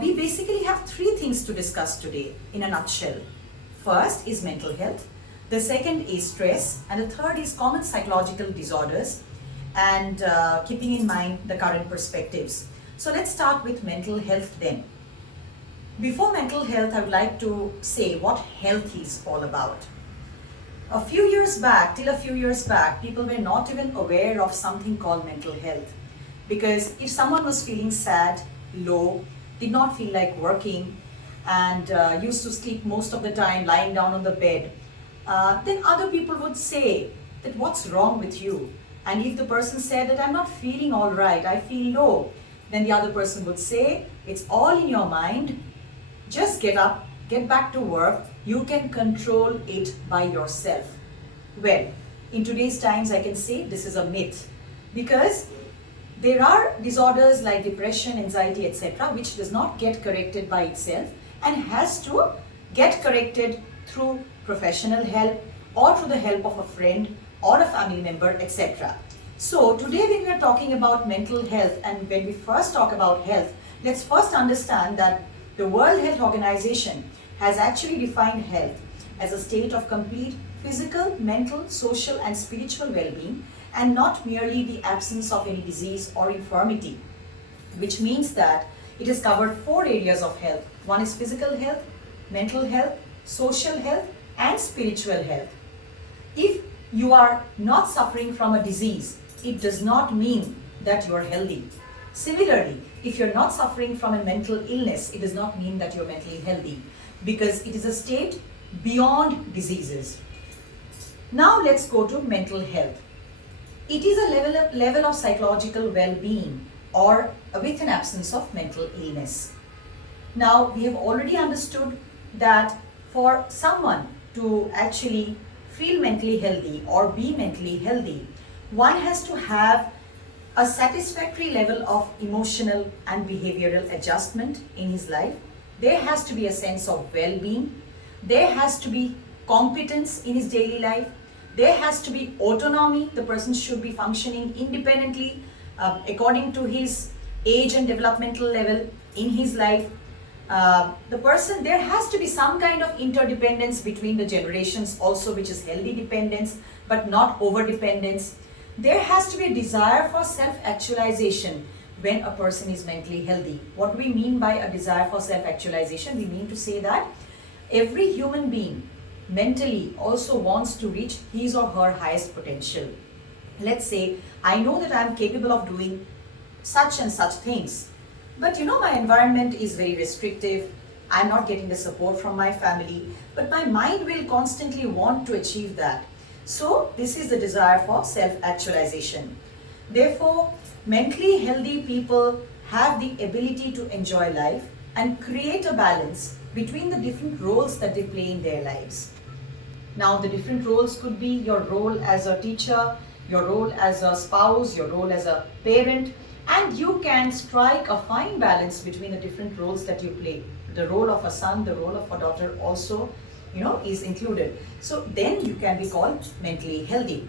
We basically have three things to discuss today in a nutshell. First is mental health, the second is stress, and the third is common psychological disorders and keeping in mind the current perspectives. So let's start with mental health then. Before mental health, I would like to say what health is all about. Till a few years back, people were not even aware of something called mental health. Because if someone was feeling sad, low, did not feel like working, and used to sleep most of the time lying down on the bed, then other people would say that what's wrong with you? And if the person said that I'm not feeling all right, I feel low, then the other person would say it's all in your mind, just get up, get back to work, you can control it by yourself. Well, in today's times I can say this is a myth, because there are disorders like depression, anxiety, etc., which does not get corrected by itself and has to get corrected through professional help or through the help of a friend or a family member, etc. So today when we are talking about mental health, and when we first talk about health, let's first understand that the World Health Organization has actually defined health as a state of complete physical, mental, social and spiritual well-being, and not merely the absence of any disease or infirmity, which means that it has covered four areas of health. One is physical health, mental health, social health and spiritual health. If you are not suffering from a disease, it does not mean that you are healthy. Similarly, if you're not suffering from a mental illness, it does not mean that you're mentally healthy, because it is a state beyond diseases. Now let's go to mental health. It is a level of psychological well-being or with an absence of mental illness. Now we have already understood that for someone to actually feel mentally healthy or be mentally healthy, one has to have a satisfactory level of emotional and behavioral adjustment in his life. There has to be a sense of well-being. There has to be competence in his daily life. There has to be autonomy. The person should be functioning independently according to his age and developmental level in his life. There has to be some kind of interdependence between the generations also, which is healthy dependence but not over-dependence. There has to be a desire for self-actualization when a person is mentally healthy. What do we mean by a desire for self-actualization? We mean to say that every human being mentally also wants to reach his or her highest potential. Let's say, I know that I am capable of doing such and such things, but my environment is very restrictive. I'm not getting the support from my family, but my mind will constantly want to achieve that. So this is the desire for self-actualization. Therefore, mentally healthy people have the ability to enjoy life and create a balance between the different roles that they play in their lives. Now, the different roles could be your role as a teacher, your role as a spouse, your role as a parent, and you can strike a fine balance between the different roles that you play. The role of a son, the role of a daughter also, is included. So then you can be called mentally healthy.